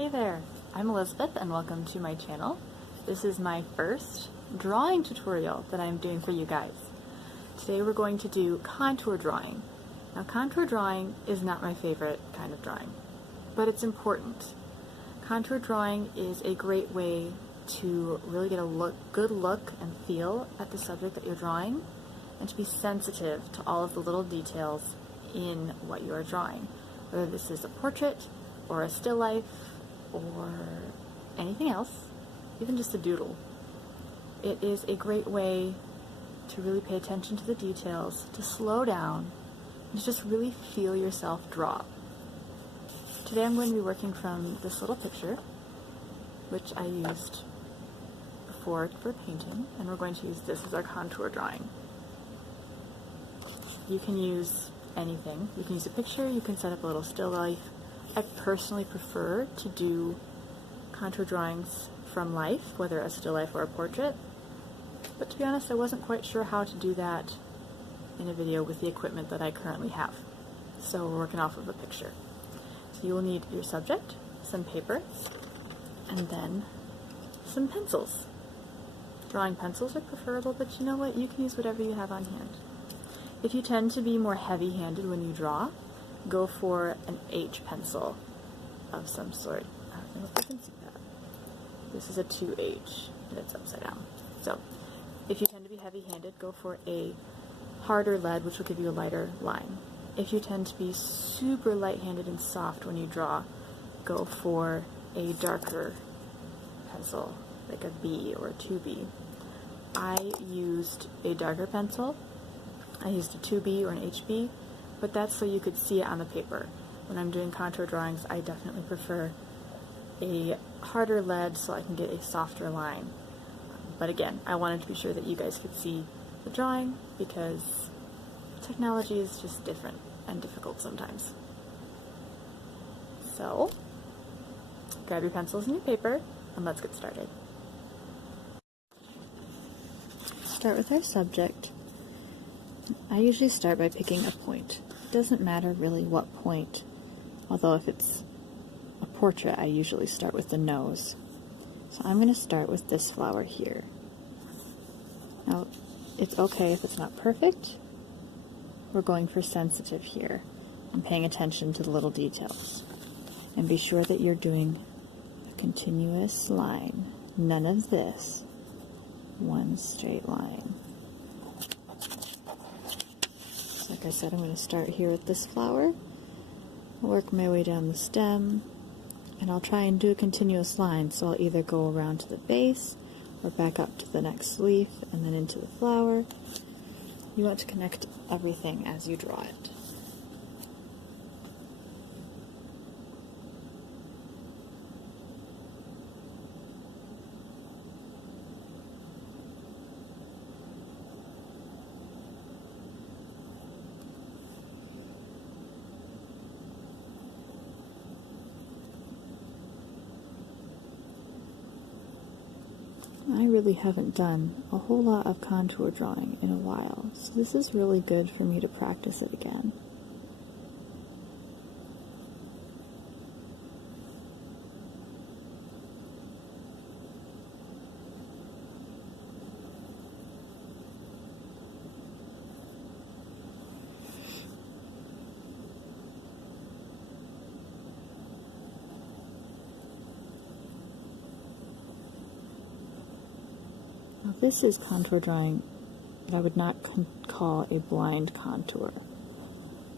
Hey there, I'm Elizabeth and welcome to my channel. This is my first drawing tutorial that I'm doing for you guys. Today we're going to do contour drawing. Now contour drawing is not my favorite kind of drawing, but it's important. Contour drawing is a great way to really get a good look and feel at the subject that you're drawing and to be sensitive to all of the little details in what you are drawing, whether this is a portrait or a still life or anything else, even just a doodle. It is a great way to really pay attention to the details, to slow down, and to just really feel yourself draw. Today I'm going to be working from this little picture, which I used before for painting, and we're going to use this as our contour drawing. You can use anything. You can use a picture, you can set up a little still life. I personally prefer to do contour drawings from life, whether a still life or a portrait, but to be honest I wasn't quite sure how to do that in a video with the equipment that I currently have. So we're working off of a picture. So you will need your subject, some paper, and then some pencils. Drawing pencils are preferable, but you know what, you can use whatever you have on hand. If you tend to be more heavy-handed when you draw, go for an H pencil of some sort. I don't know if you can see that. This is a 2H, and it's upside down. So, if you tend to be heavy-handed, go for a harder lead, which will give you a lighter line. If you tend to be super light-handed and soft when you draw, go for a darker pencil, like a B or a 2B. I used a darker pencil. I used a 2B or an HB, but that's so you could see it on the paper. When I'm doing contour drawings, I definitely prefer a harder lead so I can get a softer line. But again, I wanted to be sure that you guys could see the drawing because technology is just different and difficult sometimes. So, grab your pencils and your paper, and let's get started. Start with our subject. I usually start by picking a point. It doesn't matter really what point, although if it's a portrait, I usually start with the nose. So I'm going to start with this flower here. Now, it's okay if it's not perfect. We're going for sensitive here and paying attention to the little details. And be sure that you're doing a continuous line. None of this. One straight line. Like I said, I'm going to start here with this flower, work my way down the stem, and I'll try and do a continuous line, so I'll either go around to the base or back up to the next leaf and then into the flower. You want to connect everything as you draw it. I really haven't done a whole lot of contour drawing in a while, so this is really good for me to practice it again. Now this is contour drawing that I would not call a blind contour.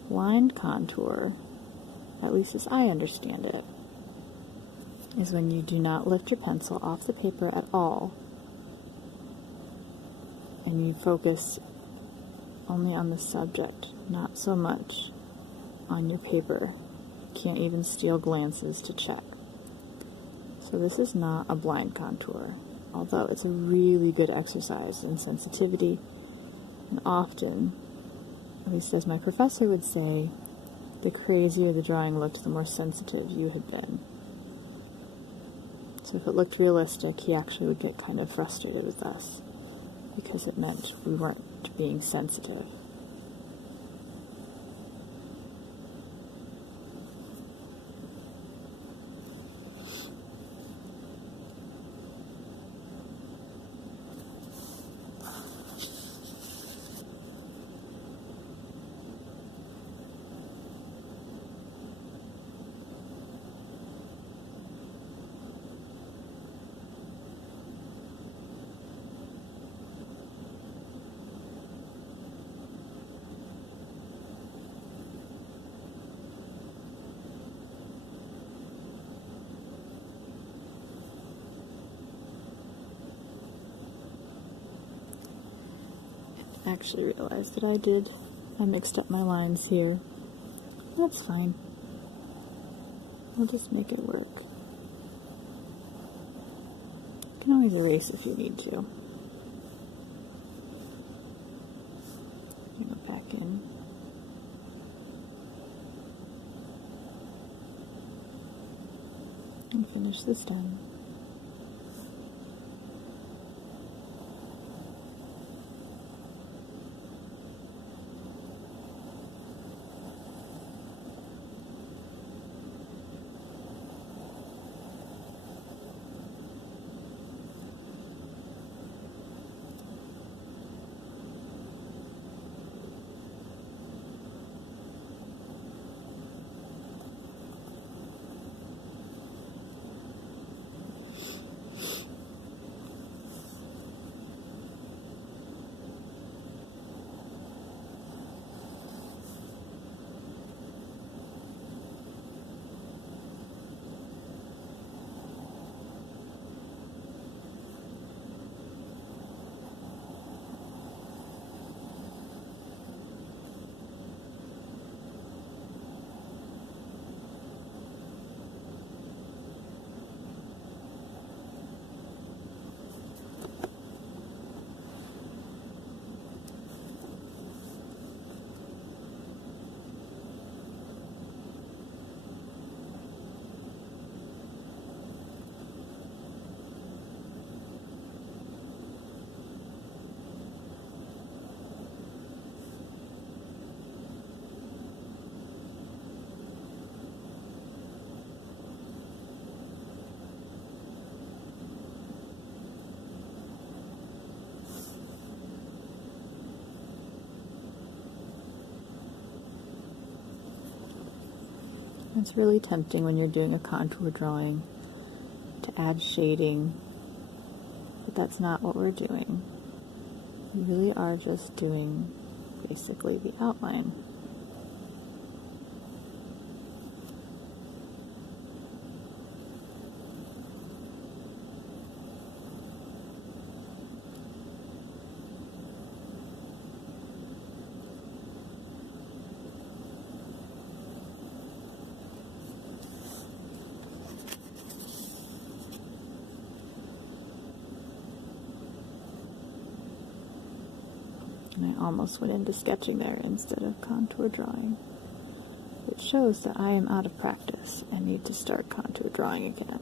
Blind contour, at least as I understand it, is when you do not lift your pencil off the paper at all and you focus only on the subject, not so much on your paper. You can't even steal glances to check. So this is not a blind contour, although it's a really good exercise in sensitivity, and often, at least as my professor would say, the crazier the drawing looked, the more sensitive you had been. So if it looked realistic, he actually would get kind of frustrated with us, because it meant we weren't being sensitive. actually realized that I mixed up my lines here. That's fine. We'll just make it work. You can always erase if you need to. Bring it back in. And finish the stem. It's really tempting when you're doing a contour drawing to add shading, but that's not what we're doing. We really are just doing basically the outline. And I almost went into sketching there instead of contour drawing. It shows that I am out of practice and need to start contour drawing again.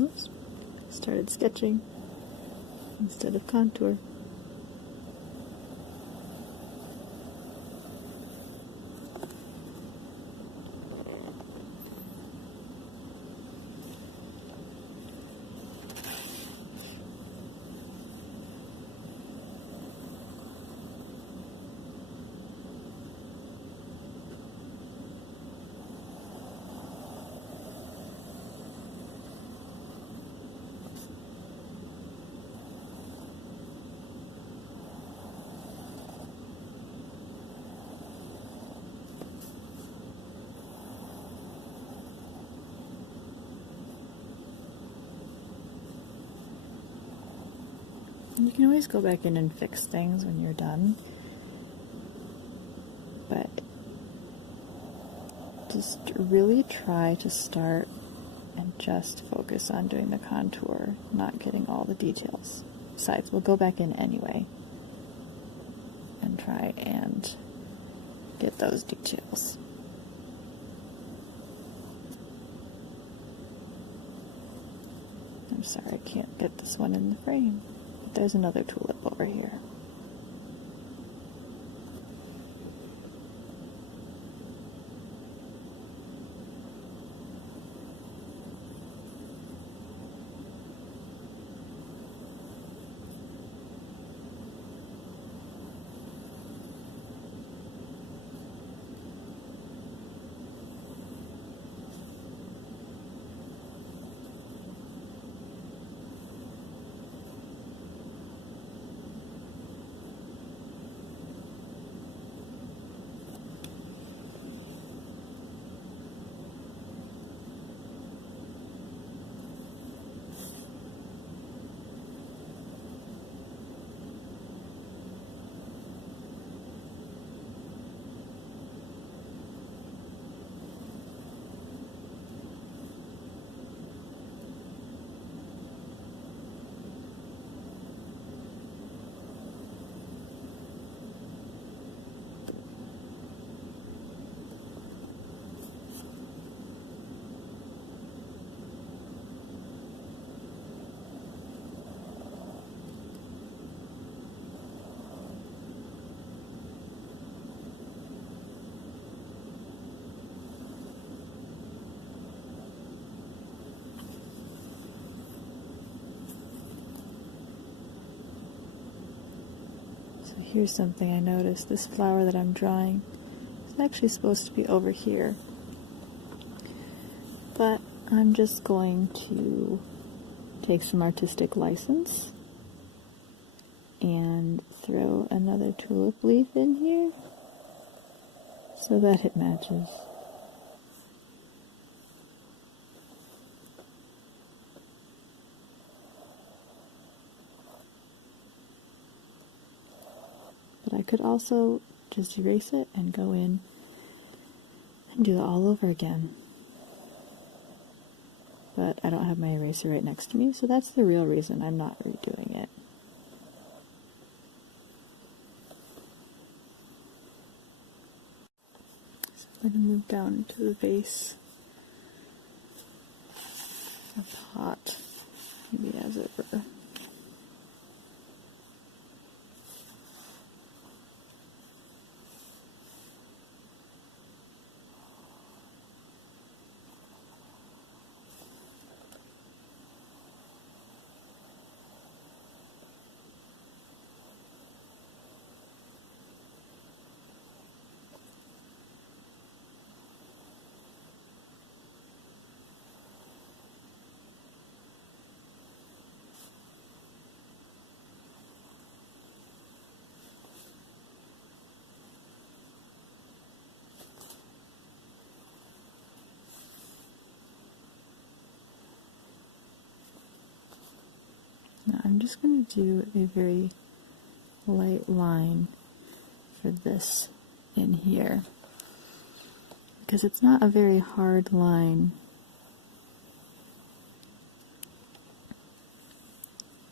Oops, started sketching instead of contour. You can always go back in and fix things when you're done, but just really try to start and just focus on doing the contour, not getting all the details. Besides, we'll go back in anyway and try and get those details. I'm sorry, I can't get this one in the frame. But there's another tulip over here. So here's something I noticed. This flower that I'm drawing is actually supposed to be over here. But I'm just going to take some artistic license and throw another tulip leaf in here so that it matches. But I could also just erase it and go in and do it all over again. But I don't have my eraser right next to me, so that's the real reason I'm not redoing it. So I'm going to move down to the vase, a pot, maybe as it were. Now I'm just going to do a very light line for this in here, because it's not a very hard line.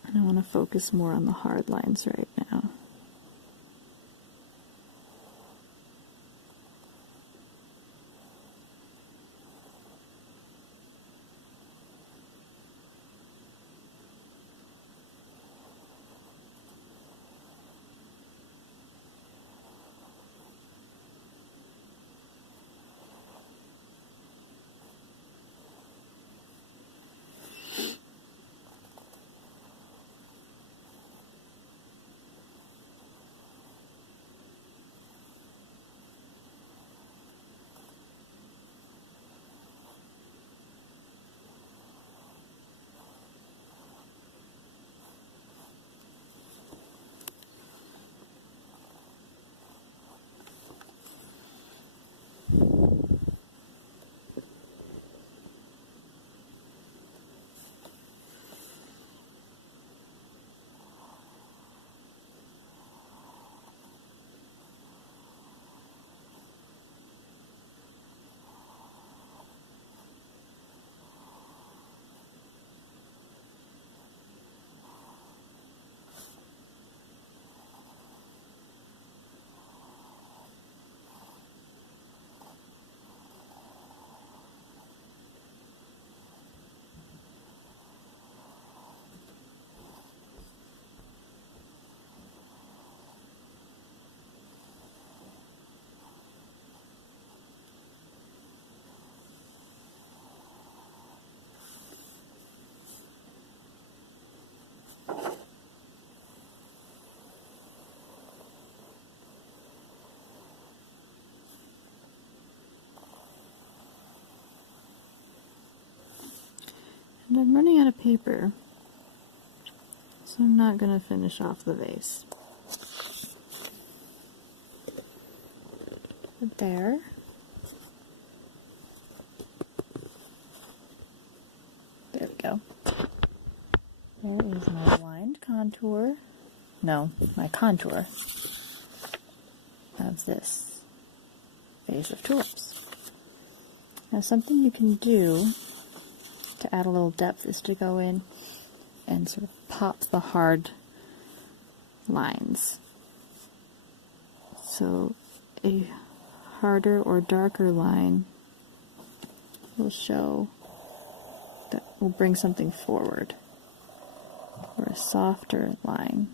And I want to focus more on the hard lines right now. And I'm running out of paper, so I'm not going to finish off the vase. But there we go. There is my lined contour. No, my contour of this vase of tulips. Now something you can do to add a little depth is to go in and sort of pop the hard lines. So a harder or darker line will show that will bring something forward, or a softer line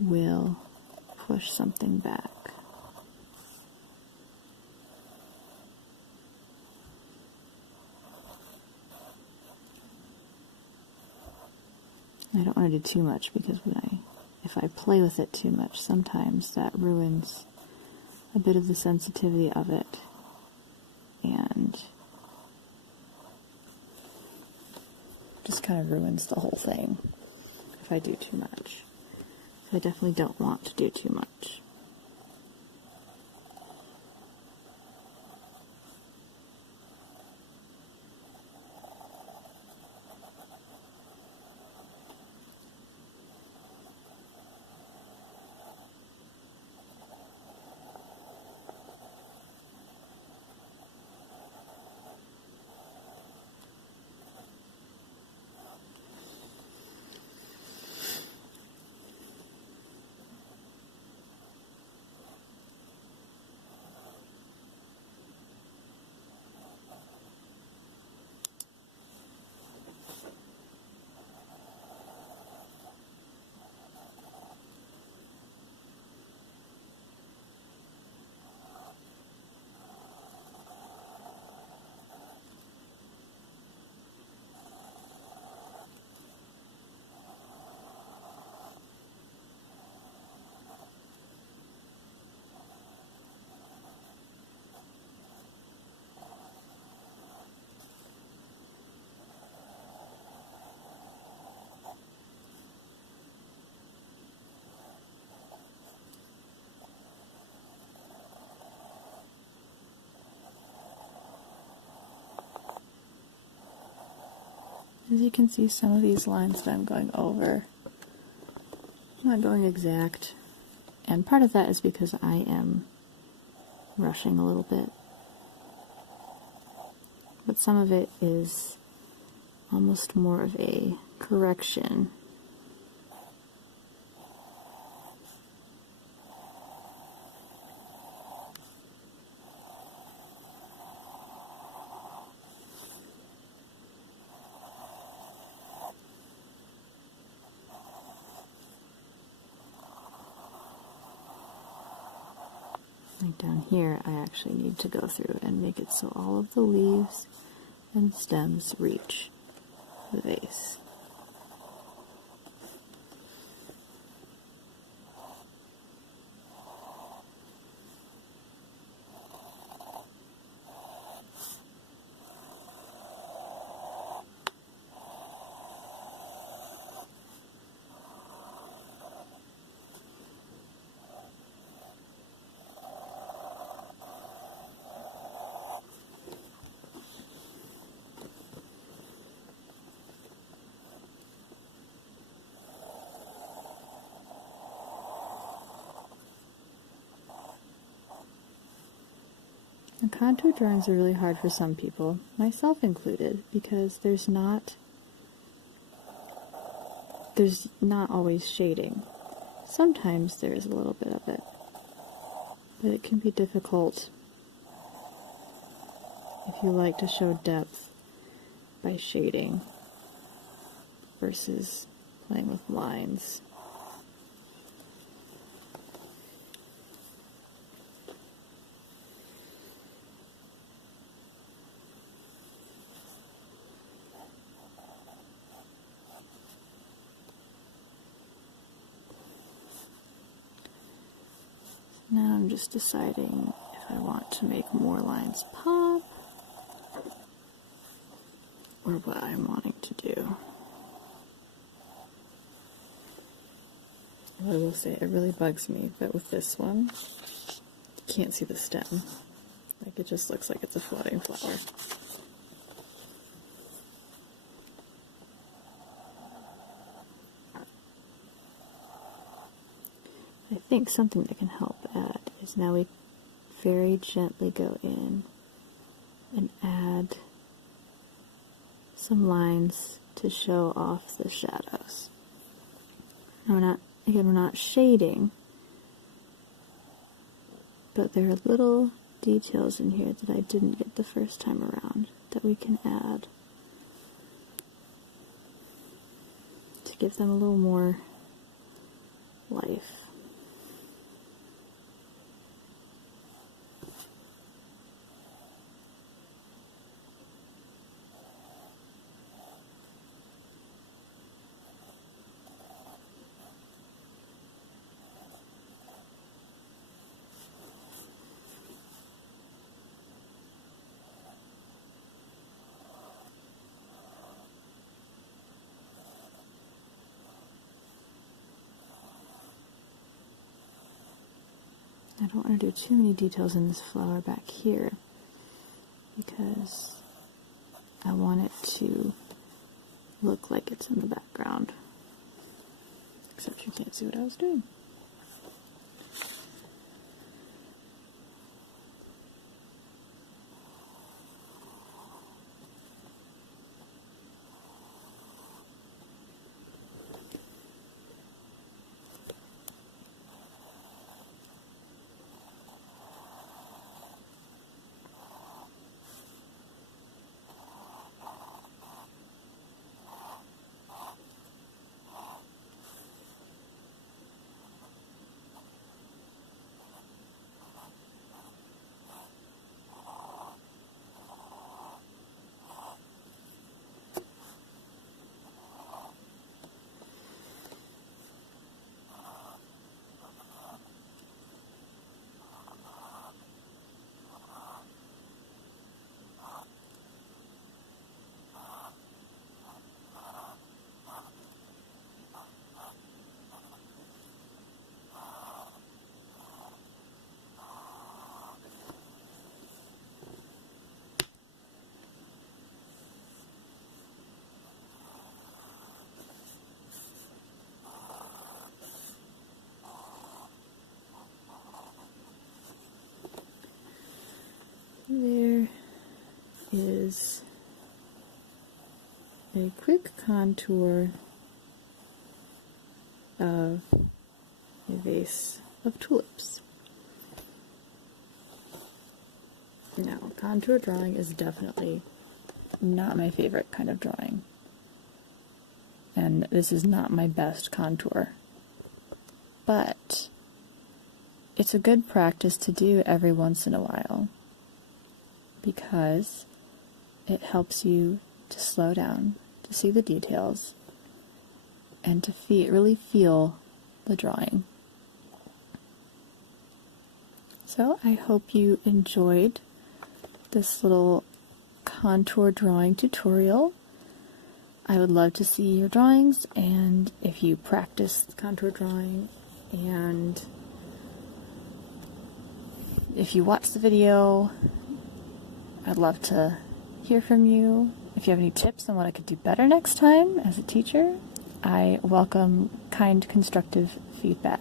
will push something back. I don't want to do too much because if I play with it too much, sometimes that ruins a bit of the sensitivity of it, and just kind of ruins the whole thing if I do too much. So I definitely don't want to do too much. As you can see, some of these lines that I'm going over, I'm not going exact, and part of that is because I am rushing a little bit, but some of it is almost more of a correction. Like down here, I actually need to go through and make it so all of the leaves and stems reach the vase. And contour drawings are really hard for some people, myself included, because there's not always shading. Sometimes there's a little bit of it, but it can be difficult if you like to show depth by shading versus playing with lines. Now I'm just deciding if I want to make more lines pop or what I'm wanting to do. I will say it really bugs me, but with this one, you can't see the stem. Like, it just looks like it's a floating flower. I think something that can help add is now we very gently go in and add some lines to show off the shadows. Now we're not shading, but there are little details in here that I didn't get the first time around that we can add to give them a little more life. I don't want to do too many details in this flower back here because I want it to look like it's in the background. Except you can't see what I was doing. There is a quick contour of a vase of tulips. Now, contour drawing is definitely not my favorite kind of drawing, and this is not my best contour, but it's a good practice to do every once in a while because it helps you to slow down, to see the details, and to really feel the drawing. So I hope you enjoyed this little contour drawing tutorial. I would love to see your drawings, and if you practice contour drawing, and if you watch the video, I'd love to hear from you. If you have any tips on what I could do better next time as a teacher, I welcome kind, constructive feedback.